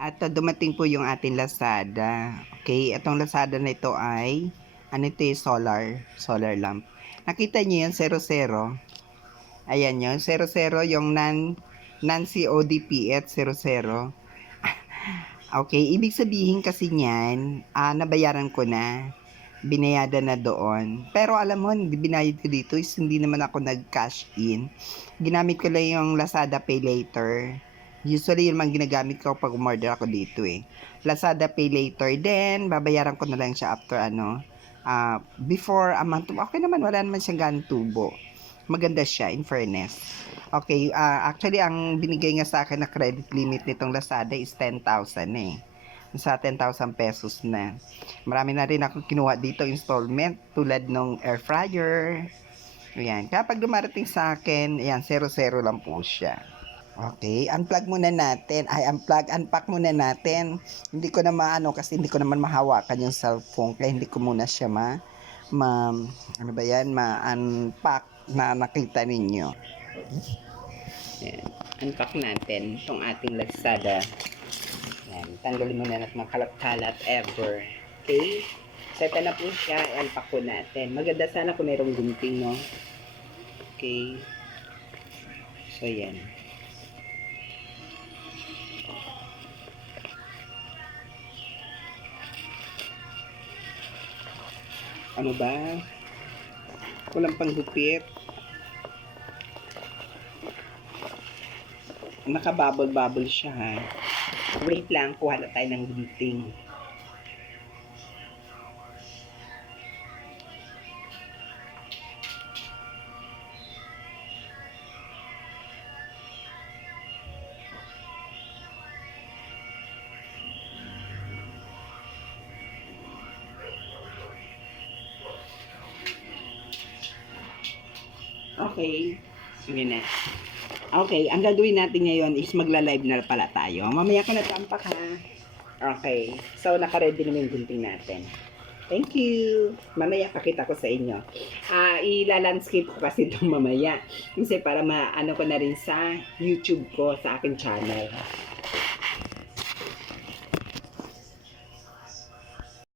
At dumating po yung ating Lazada. Okay, itong Lazada na ito ay ano ito solar lamp. Nakita niyo yung 00? Ayan yun, 00 yung non CODPH 00. Okay, ibig sabihin kasi niyan, nabayaran ko na. Binayada na doon. Pero alam mo, hindi binayad ko dito is hindi naman ako nag-cash in. Ginamit ko lang yung Lazada Pay Later. Usually, yun man ginagamit ko pag umorder ako dito eh. Lazada Pay Later. Then, babayaran ko na lang siya after before a month. Okay naman, wala naman siyang ganong tubo. Maganda siya, in fairness. Okay, actually, ang binigay nga sa akin na credit limit nitong Lazada is 10,000 eh. Sa 10,000 pesos na. Marami na rin akong kinuha dito installment tulad nung air fryer. Ayan, kapag dumarating sa akin, ayan, 00 lang po siya. Okay, unplug muna natin. Unpack muna natin. Hindi ko na maano kasi hindi ko naman mahawakan yung cellphone kaya hindi ko muna siya ano ba yan, ma-unpack na nakita ninyo. Ayan, unpack natin itong ating Lazada. Ayan, tanggalin muna natin mga kalat-kalat ever. Okay? Set na po siya. Unpack po natin. Maganda sana kung mayroong gunting, no? Okay. So, yan. Ano ba? Walang panggupit. Nakabubble-bubble siya, ha? Wait lang, kuha na tayo ng gunting. Okay. Sige na. Okay, ang gagawin natin ngayon is magla-live na pala tayo. Mamaya ko na tampak, ha? Okay. So, naka-ready naman yung gunting natin. Thank you. Mamaya pakita ko sa inyo. Ila-landscape ko kasi itong mamaya. Kasi para maano ko na rin sa YouTube ko, sa aking channel.